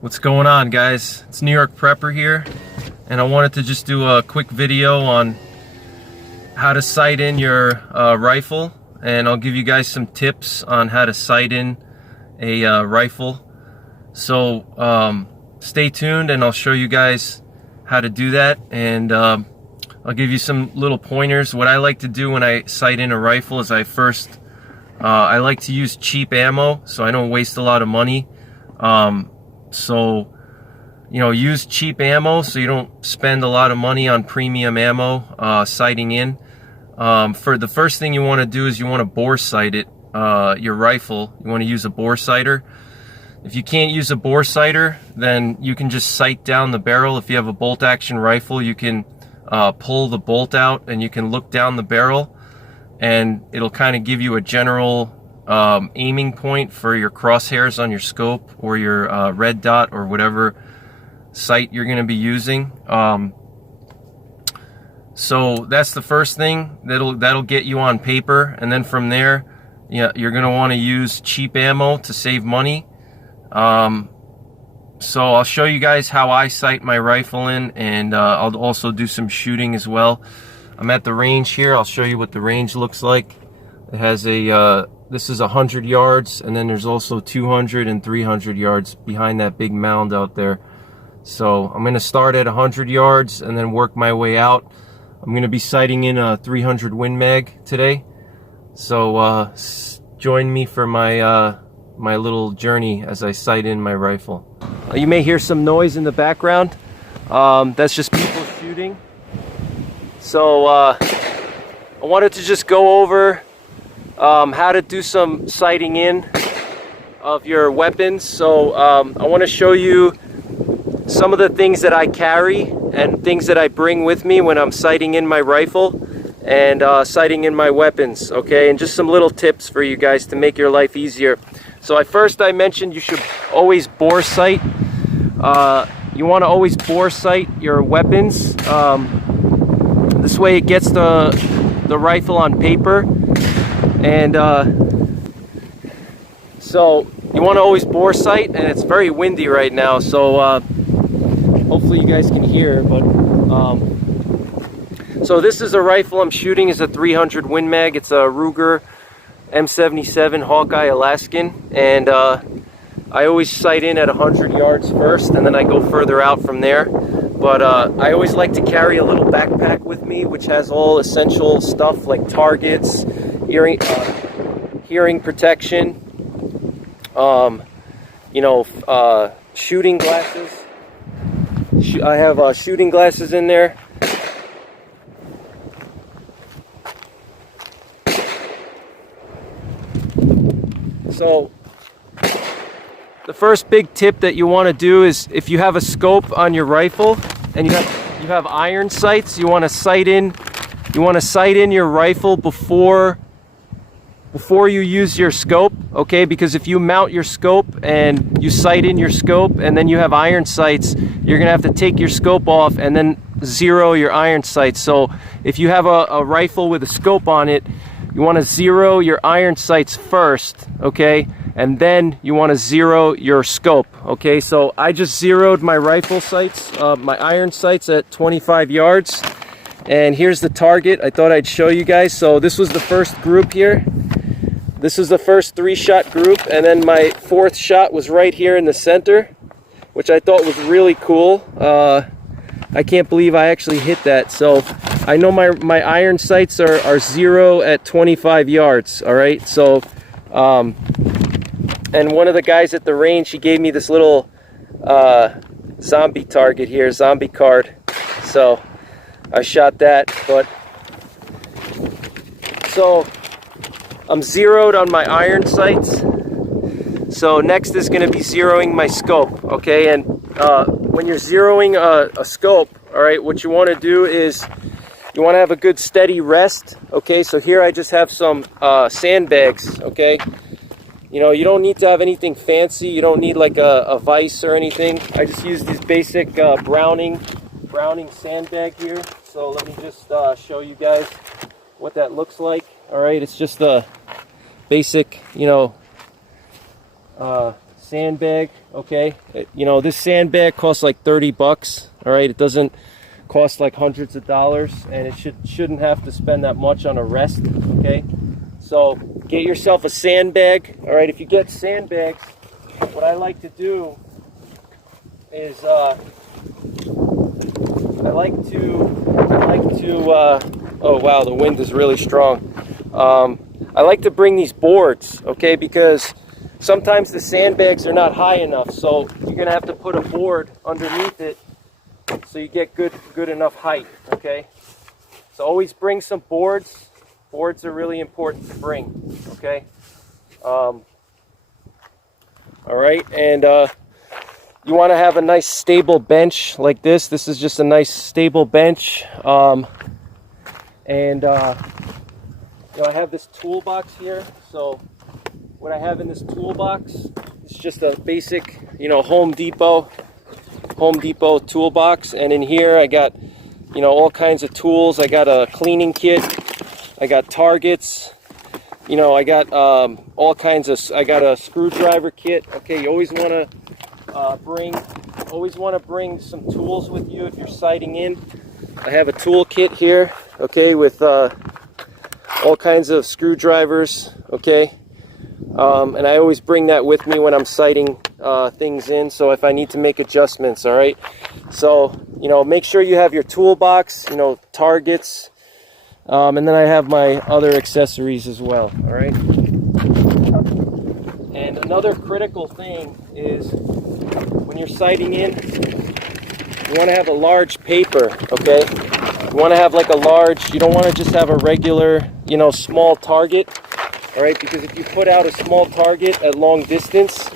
What's going on, guys? It's New York Prepper here, and I wanted to just do a quick video on how to sight in your rifle, and I'll give you guys some tips on how to sight in a rifle. So stay tuned and I'll show you guys how to do that, and I'll give you some little pointers. What I like to do when I sight in a rifle is I like to use cheap ammo so I don't waste a lot of money. So, you know, use cheap ammo so you don't spend a lot of money on premium ammo sighting in. For the first thing you want to do is you want to bore sight it, your rifle. You want to use a bore sighter. If you can't use a bore sighter, then you can just sight down the barrel. If you have a bolt action rifle, you can pull the bolt out and you can look down the barrel, and it'll kind of give you a general aiming point for your crosshairs on your scope or your red dot or whatever sight you're going to be using. So that's the first thing that'll get you on paper, and then from there, yeah, you're going to want to use cheap ammo to save money. So I'll show you guys how I sight my rifle in, and I'll also do some shooting as well. I'm at the range here. I'll show you what the range looks like. It has a this is 100 yards, and then there's also 200 and 300 yards behind that big mound out there. So I'm going to start at 100 yards and then work my way out. I'm going to be sighting in a 300 Win Mag today. So join me for my my little journey as I sight in my rifle. You may hear some noise in the background. That's just people shooting. So I wanted to just go over how to do some sighting in of your weapons. So I want to show you some of the things that I carry and things that I bring with me when I'm sighting in my rifle and sighting in my weapons, okay? And just some little tips for you guys to make your life easier. So I mentioned you should always bore sight. You want to always bore sight your weapons. This way it gets the rifle on paper. And so you want to always bore sight, and it's very windy right now, so hopefully you guys can hear. But so this is a rifle I'm shooting. Is a 300 Win Mag. It's a Ruger M77 Hawkeye Alaskan, and I always sight in at 100 yards first, and then I go further out from there. But I always like to carry a little backpack with me, which has all essential stuff like targets, hearing protection, you know, shooting glasses. I have shooting glasses in there. So the first big tip that you want to do is, if you have a scope on your rifle and you have iron sights, you want to sight in your rifle before you use your scope, okay? Because if you mount your scope and you sight in your scope and then you have iron sights, you're gonna have to take your scope off and then zero your iron sights. So if you have a rifle with a scope on it, you want to zero your iron sights first, okay? And then you want to zero your scope, okay? So I just zeroed my rifle sights, my iron sights at 25 yards. And here's the target. I thought I'd show you guys. So this was the first group here. This is the first 3-shot group, and then my 4th shot was right here in the center, which I thought was really cool. I can't believe I actually hit that. So I know my iron sights are 0 at 25 yards, all right? So, and one of the guys at the range, he gave me this little zombie target here, zombie card. So I shot that, but so I'm zeroed on my iron sights. So next is going to be zeroing my scope, okay? And when you're zeroing a scope, all right, what you want to do is you want to have a good steady rest, okay? So here I just have some sandbags, okay? You know, you don't need to have anything fancy. You don't need like a vise or anything. I just use this basic Browning sandbag here. So let me just show you guys what that looks like. All right, it's just a basic, you know, sandbag, okay? You know, this sandbag costs like 30 bucks, all right? It doesn't cost like hundreds of dollars, and it shouldn't have to spend that much on a rest, okay? So get yourself a sandbag, all right? If you get sandbags, what I like to do is I like to oh wow, the wind is really strong. I like to bring these boards, okay, because sometimes the sandbags are not high enough, so you're gonna have to put a board underneath it so you get good enough height, okay? So always bring some boards. Boards are really important to bring, okay? All right, and you want to have a nice stable bench like this. This is just a nice stable bench. You know, I have this toolbox here. So what I have in this toolbox is just a basic, you know, Home Depot toolbox. And in here I got, you know, all kinds of tools. I got a cleaning kit. I got targets. You know, I got all kinds of, I got a screwdriver kit. Okay, you always want to bring some tools with you if you're sighting in. I have a tool kit here, okay, with all kinds of screwdrivers, okay, and I always bring that with me when I'm sighting things in, so if I need to make adjustments, all right. So, you know, make sure you have your toolbox, you know, targets, and then I have my other accessories as well, all right. And another critical thing is when you're sighting in, you want to have a large paper, okay? You want to have like a large, you don't want to just have a regular, you know, small target, all right? Because if you put out a small target at long distance,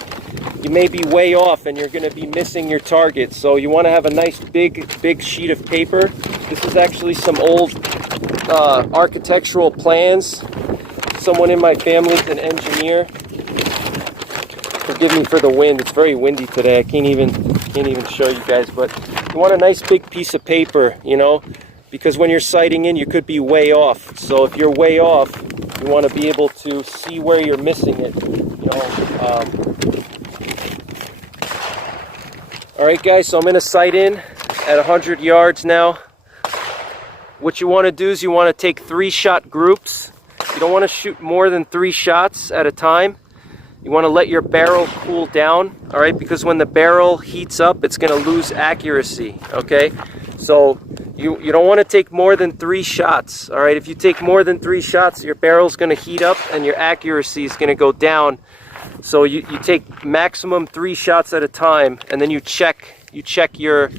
you may be way off and you're going to be missing your target. So you want to have a nice big sheet of paper. This is actually some old architectural plans. Someone in my family is an engineer. Forgive me for the wind. It's very windy today. I can't even show you guys, but you want a nice big piece of paper, you know, because when you're sighting in, you could be way off. So if you're way off, you want to be able to see where you're missing it, you know. All right, guys, so I'm going to sight in at 100 yards now. What you want to do is you want to take 3-shot groups. You don't want to shoot more than 3 shots at a time. You want to let your barrel cool down, all right, because when the barrel heats up, it's going to lose accuracy, okay? So you don't want to take more than 3 shots, all right? If you take more than 3 shots, your barrel's going to heat up and your accuracy is going to go down. So you take maximum 3 shots at a time, and then you check your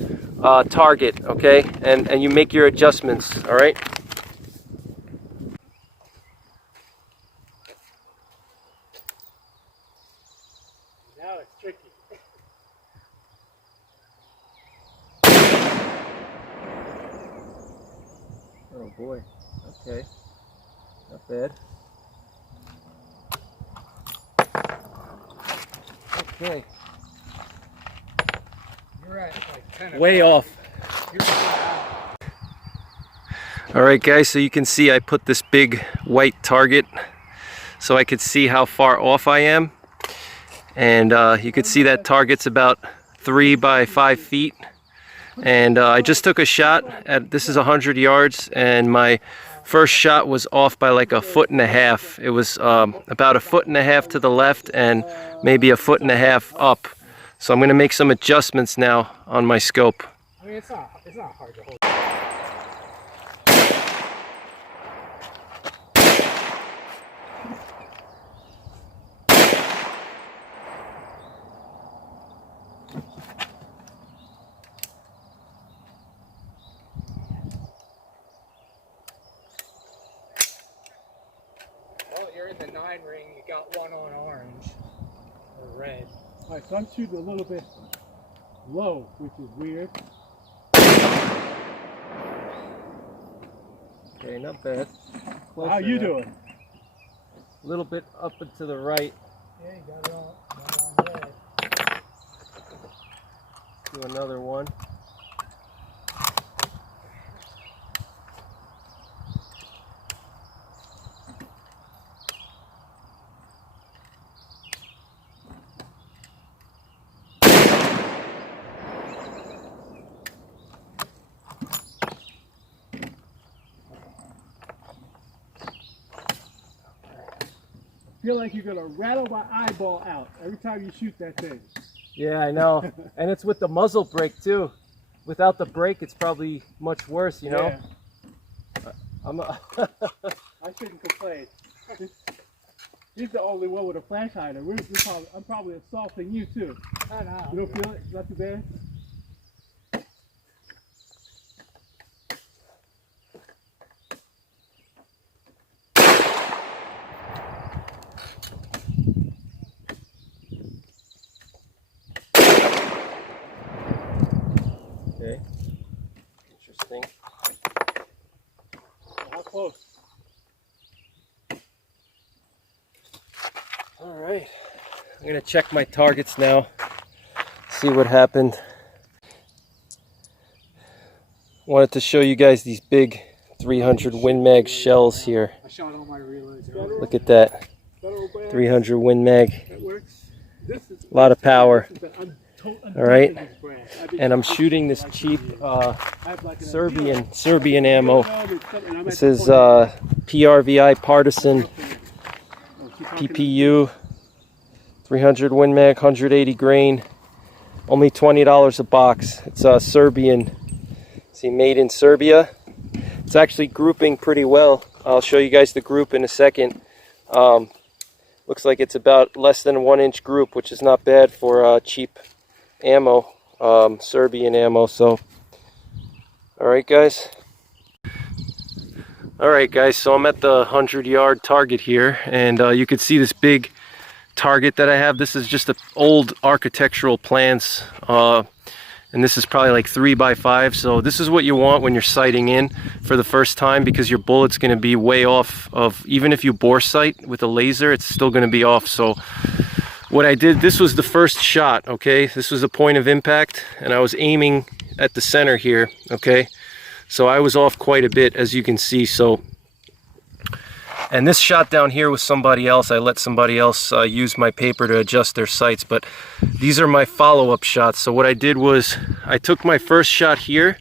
target, okay? And you make your adjustments, all right? Now it's tricky. Oh boy, okay, not bad. Okay. You're at like 10 Way off. All right, guys, so you can see I put this big white target so I could see how far off I am. And you could see that target's about 3 by 5 feet. And I just took a shot at, this is 100 yards, and my first shot was off by like 1.5 feet. It was about 1.5 feet to the left and maybe 1.5 feet up. So I'm going to make some adjustments now on my scope. I mean, it's not hard to hold. Well, you're in the 9 ring, you got 1 on orange or red. Alright, so I'm shooting a little bit low, which is weird. Okay, not bad. Closer How you now. doing? A little bit up and to the right. Yeah, you got it on red. Do another one. feel like you're gonna rattle my eyeball out every time you shoot that thing. Yeah, I know. And it's with the muzzle brake too. Without the brake, it's probably much worse, you know? Yeah. I shouldn't complain. He's the only one with a flash hider. I'm probably assaulting you too. I know. You don't feel it? Not too bad? Okay. Interesting. How close? All right. I'm gonna check my targets now. See what happened. Wanted to show you guys these big 300 Win Mag shells here. I shot all my reloads. Look at that. 300 Win Mag. That works. A lot of power. All right. And I'm shooting this cheap Serbian ammo. This is PRVI Partisan PPU 300 Win Mag, 180 grain. Only $20 a box. It's Serbian. See, made in Serbia. It's actually grouping pretty well. I'll show you guys the group in a second. Looks like it's about less than a 1-inch group, which is not bad for cheap ammo, Serbian ammo. So, all right, guys. All right, guys. So I'm at the 100-yard target here, and you can see this big target that I have. This is just the old architectural plans. And this is probably like 3x5, so this is what you want when you're sighting in for the first time, because your bullet's going to be way off of, even if you bore sight with a laser, it's still going to be off. So what I did, this was the first shot, okay? This was the point of impact, and I was aiming at the center here, okay? So I was off quite a bit, as you can see. So, and this shot down here was somebody else. I let somebody else use my paper to adjust their sights, but these are my follow-up shots. So what I did was I took my first shot here,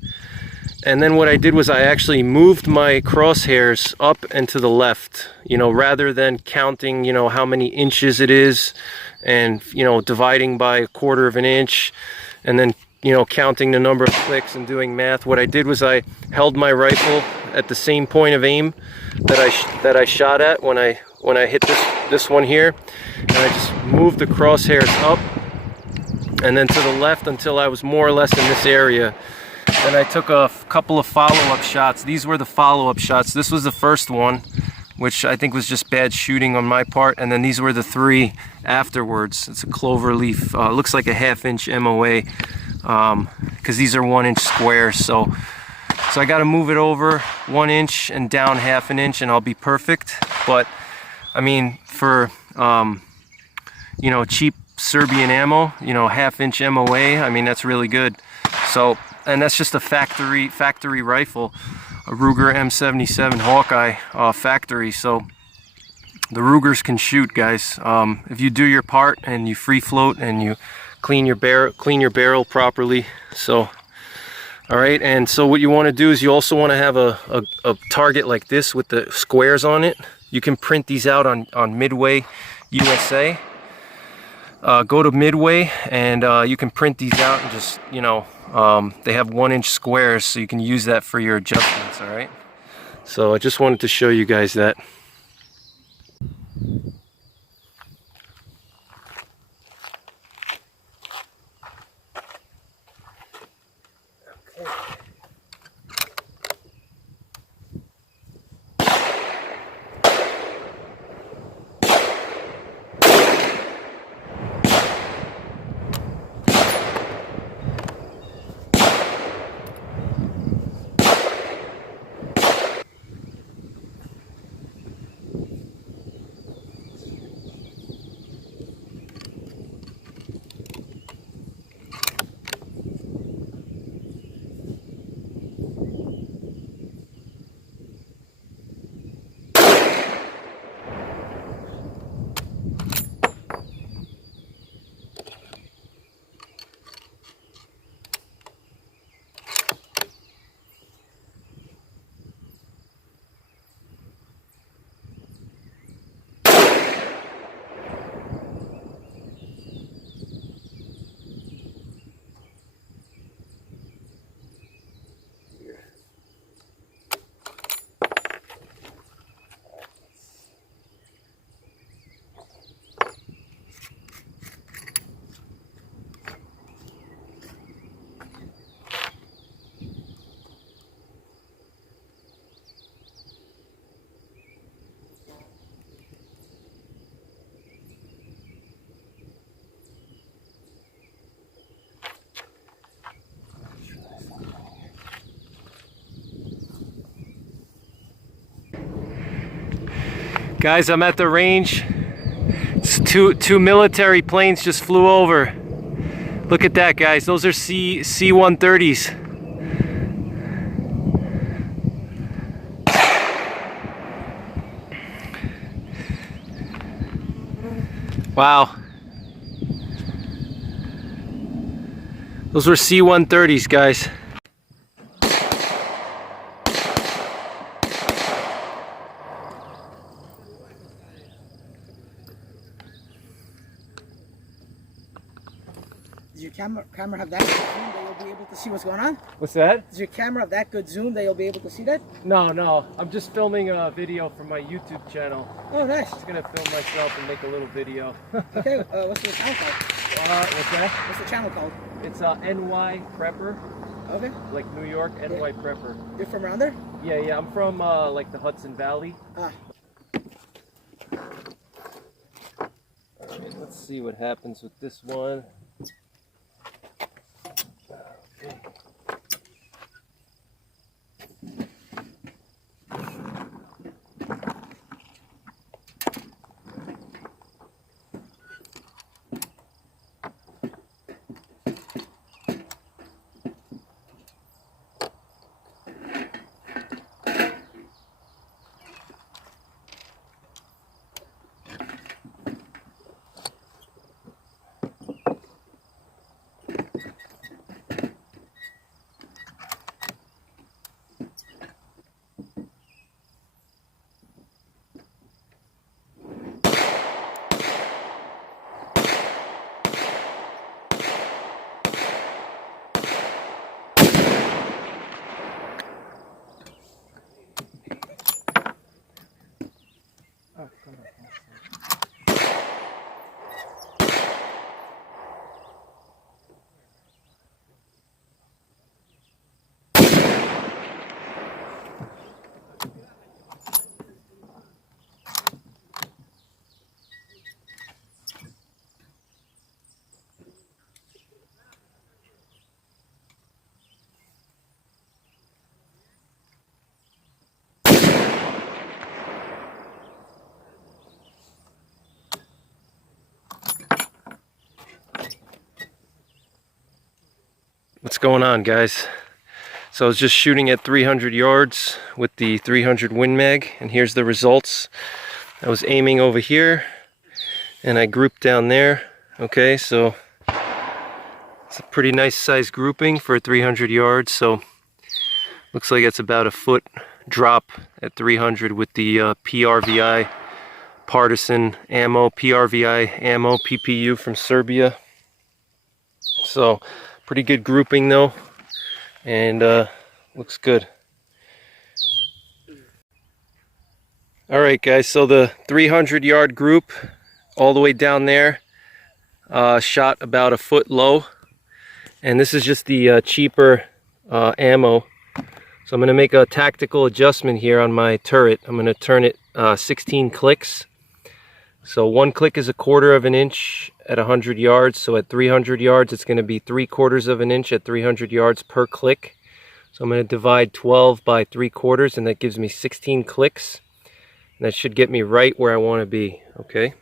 and then what I did was I actually moved my crosshairs up and to the left, you know, rather than counting, you know, how many inches it is and, you know, dividing by 1/4 of an inch and then, you know, counting the number of clicks and doing math. What I did was I held my rifle at the same point of aim that I shot at when I hit this one here, and I just moved the crosshairs up and then to the left until I was more or less in this area. Then I took a couple of follow-up shots. These were the follow-up shots. This was the first one, which I think was just bad shooting on my part, and then these were the 3 afterwards. It's a clover leaf. Looks like a 1/2-inch MOA, because these are 1-inch squares. So I got to move it over 1 inch and down 1/2 an inch, and I'll be perfect. But I mean, for you know, cheap Serbian ammo, you know, 1/2-inch MOA, I mean, that's really good. So, and that's just a factory rifle, a Ruger M77 Hawkeye factory. So the Rugers can shoot, guys. If you do your part and you free float and you clean your barrel properly. So, all right, and so what you want to do is you also want to have a target like this with the squares on it. You can print these out on Midway USA. Go to Midway and you can print these out and just, you know, they have 1-inch squares, so you can use that for your adjustments. All right, so I just wanted to show you guys that. Guys, I'm at the range. It's two military planes just flew over. Look at that, guys. Those are C-130s. Wow. Those were C-130s, guys. Does your camera have that good zoom that you'll be able to see what's going on? What's that? Does your camera have that good zoom that you'll be able to see that? No. I'm just filming a video for my YouTube channel. Oh, nice. Just gonna film myself and make a little video. Okay, what's the channel called? What's that? What's the channel called? It's NY Prepper. Okay. Like New York, NY Prepper. You're from around there? Yeah. I'm from like the Hudson Valley. Ah. Alright, let's see what happens with this one. Okay. Oh, come on. What's going on, guys? So I was just shooting at 300 yards with the 300 Win Mag, and here's the results. I was aiming over here and I grouped down there. Okay, so it's a pretty nice size grouping for 300 yards. So looks like it's about a foot drop at 300 with the PRVI Partisan ammo, PRVI ammo PPU from Serbia. So pretty good grouping though, and looks good. Alright guys, so the 300 yard group all the way down there shot about a foot low, and this is just the cheaper ammo. So I'm going to make a tactical adjustment here on my turret. I'm going to turn it 16 clicks. So one click is 1/4 of an inch at 100 yards. So at 300 yards, it's going to be 3/4 of an inch at 300 yards per click. So I'm going to divide 12 by 3/4, and that gives me 16 clicks. And that should get me right where I want to be. Okay.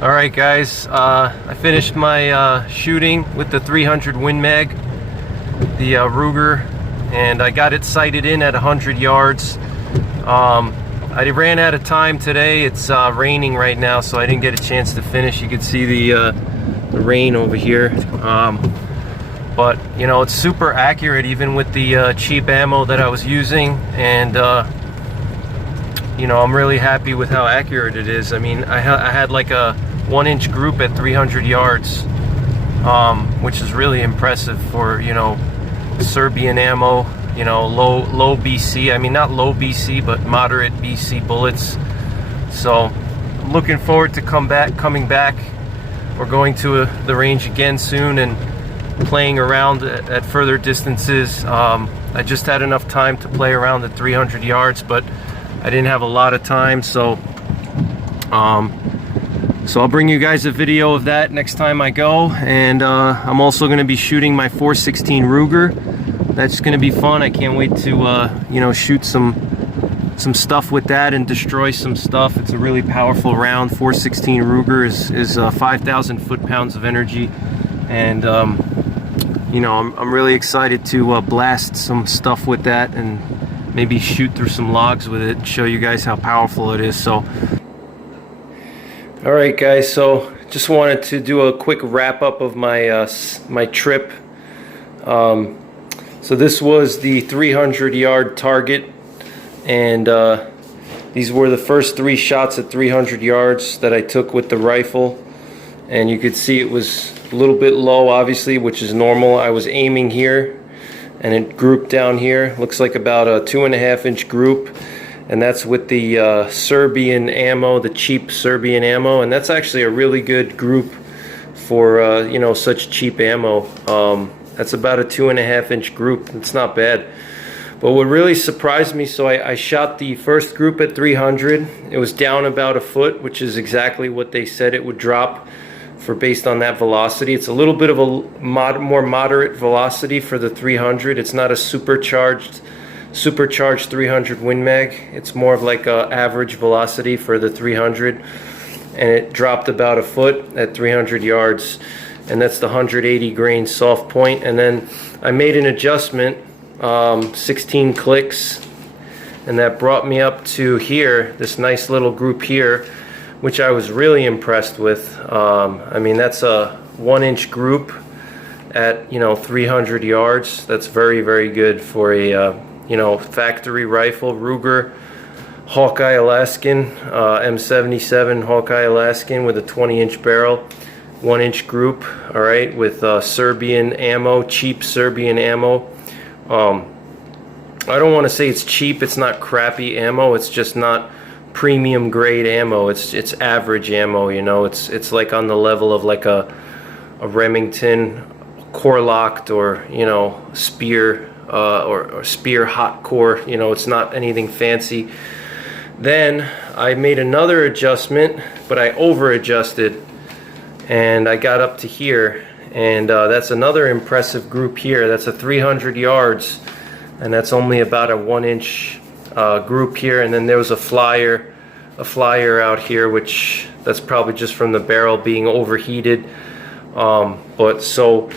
All right, guys, I finished my shooting with the 300 Win Mag, the Ruger, and I got it sighted in at 100 yards. I ran out of time today. It's raining right now, so I didn't get a chance to finish. You can see the rain over here. But, you know, it's super accurate even with the cheap ammo that I was using, and you know, I'm really happy with how accurate it is. I mean, I had like a 1-inch group at 300 yards, which is really impressive for, you know, Serbian ammo, you know, low BC. I mean, not low BC, but moderate BC bullets. So I'm looking forward to coming back. We're going to the range again soon and playing around at further distances. I just had enough time to play around at 300 yards, but I didn't have a lot of time, so I'll bring you guys a video of that next time I go. And I'm also going to be shooting my 416 Ruger. That's going to be fun. I can't wait to you know, shoot some stuff with that and destroy some stuff. It's a really powerful round. 416 Ruger is 5,000 foot-pounds of energy, and you know, I'm really excited to blast some stuff with that and maybe shoot through some logs with it and show you guys how powerful it is. So all right, guys, so just wanted to do a quick wrap up of my my trip. So this was the 300 yard target, and these were the first 3 shots at 300 yards that I took with the rifle, and you could see it was a little bit low, obviously, which is normal. I was aiming here and it grouped down here. Looks like about a 2.5-inch group, and that's with the Serbian ammo, the cheap Serbian ammo, and that's actually a really good group for you know, such cheap ammo. That's about a 2.5-inch group. It's not bad. But what really surprised me, so I shot the first group at 300. It was down about a foot, which is exactly what they said it would drop for based on that velocity. It's a little bit of a more moderate velocity for the 300. It's not a supercharged 300 Win Mag. It's more of like a average velocity for the 300, and it dropped about a foot at 300 yards, and that's the 180 grain soft point. And then I made an adjustment, 16 clicks, and that brought me up to here, this nice little group here, which I was really impressed with. I mean, that's a 1-inch group at, you know, 300 yards. That's very, very good for a you know, factory rifle. Ruger Hawkeye Alaskan, M77 Hawkeye Alaskan with a 20-inch barrel, 1-inch group, all right, with Serbian ammo, cheap Serbian ammo. I don't want to say it's cheap. It's not crappy ammo. It's just not premium grade ammo. It's average ammo, you know. It's like on the level of like a Remington core locked, or, you know, Spear or Spear hot core. You know, it's not anything fancy. Then I made another adjustment, but I over adjusted, and I got up to here, and that's another impressive group here. That's a 300 yards, and that's only about a 1-inch group here. And then there was a flyer out here, which that's probably just from the barrel being overheated. But so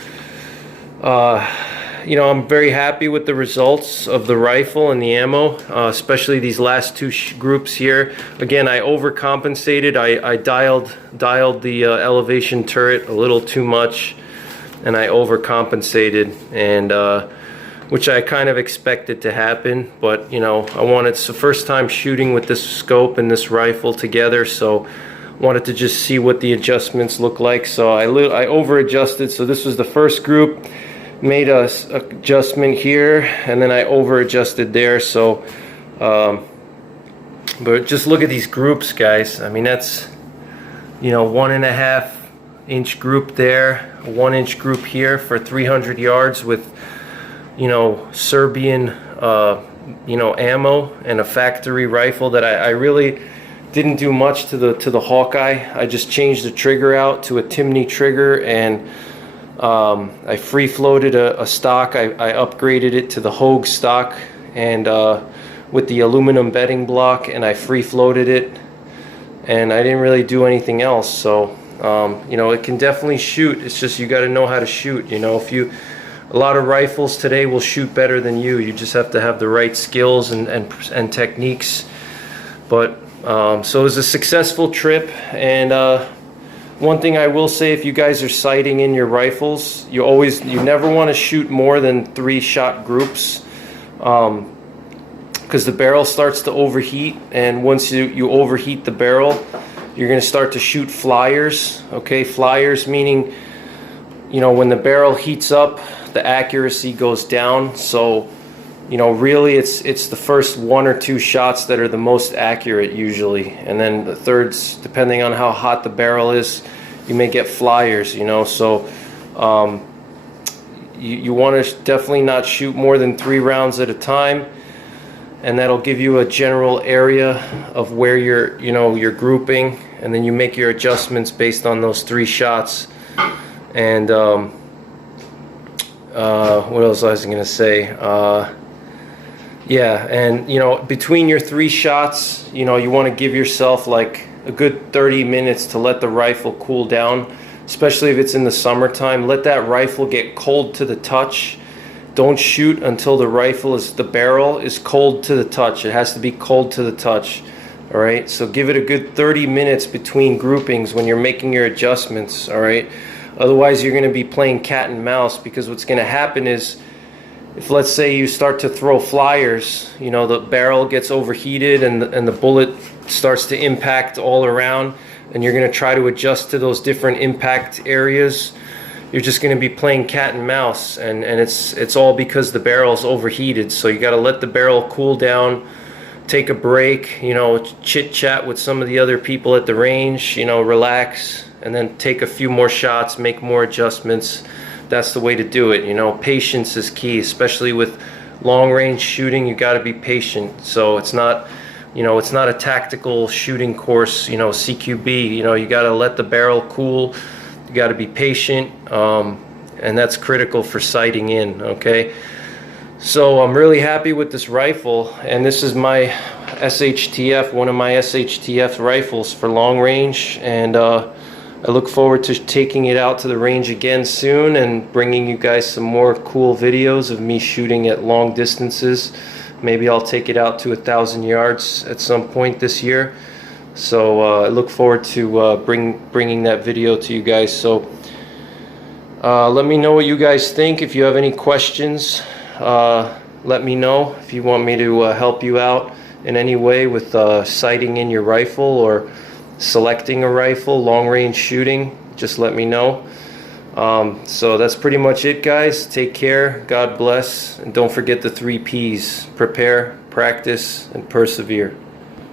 you know, I'm very happy with the results of the rifle and the ammo, especially these last 2 groups here. Again, I overcompensated. I dialed the elevation turret a little too much, and I overcompensated, and which I kind of expected to happen. But, you know, it's the first time shooting with this scope and this rifle together, so wanted to just see what the adjustments look like. So I over adjusted. So this was the first group. Made a adjustment here, and then I over adjusted there. So but just look at these groups, guys. I mean, that's, you know, 1.5-inch group there, a 1-inch group here for 300 yards with, you know, Serbian you know, ammo, and a factory rifle that I really didn't do much to the Hawkeye. I just changed the trigger out to a Timney trigger, and I free floated a stock. I upgraded it to the Hogue stock, and with the aluminum bedding block, and I free floated it and I didn't really do anything else. So you know, it can definitely shoot. It's just you got to know how to shoot. You know, a lot of rifles today will shoot better than you. You just have to have the right skills and techniques. But so it was a successful trip. And one thing I will say, if you guys are sighting in your rifles, you never want to shoot more than 3-shot groups, because the barrel starts to overheat, and once you overheat the barrel, you're going to start to shoot flyers. Okay, flyers meaning, you know, when the barrel heats up, the accuracy goes down. So, you know, really it's the first 1 or 2 shots that are the most accurate usually, and then the thirds, depending on how hot the barrel is, you may get flyers, you know. So you want to definitely not shoot more than 3 rounds at a time, and that'll give you a general area of where you're grouping, and then you make your adjustments based on those 3 shots. And what else I was gonna say? Yeah, and you know, between your 3 shots, you know, you want to give yourself like a good 30 minutes to let the rifle cool down, especially if it's in the summertime. Let that rifle get cold to the touch. Don't shoot until the barrel is cold to the touch. It has to be cold to the touch. All right, so give it a good 30 minutes between groupings when you're making your adjustments. All right, otherwise you're going to be playing cat and mouse, because what's going to happen is, if let's say you start to throw flyers, you know, the barrel gets overheated and the bullet starts to impact all around, and you're going to try to adjust to those different impact areas. You're just going to be playing cat and mouse, and it's all because the barrel's overheated. So you got to let the barrel cool down, take a break, you know, chit chat with some of the other people at the range, you know, relax, and then take a few more shots, make more adjustments. That's the way to do it. You know, patience is key, especially with long range shooting. You got to be patient. So it's not, you know, it's not a tactical shooting course, you know, CQB. You know, you got to let the barrel cool. You got to be patient, and that's critical for sighting in. Okay, so I'm really happy with this rifle, and this is my SHTF, one of my SHTF rifles for long range, and I look forward to taking it out to the range again soon and bringing you guys some more cool videos of me shooting at long distances. Maybe I'll take it out to 1,000 yards at some point this year. So I look forward to bringing that video to you guys. So let me know what you guys think. If you have any questions, let me know. If you want me to help you out in any way with sighting in your rifle or selecting a rifle, long range shooting, just let me know. So that's pretty much it, guys. Take care, God bless, and don't forget the 3 P's: prepare, practice, and persevere.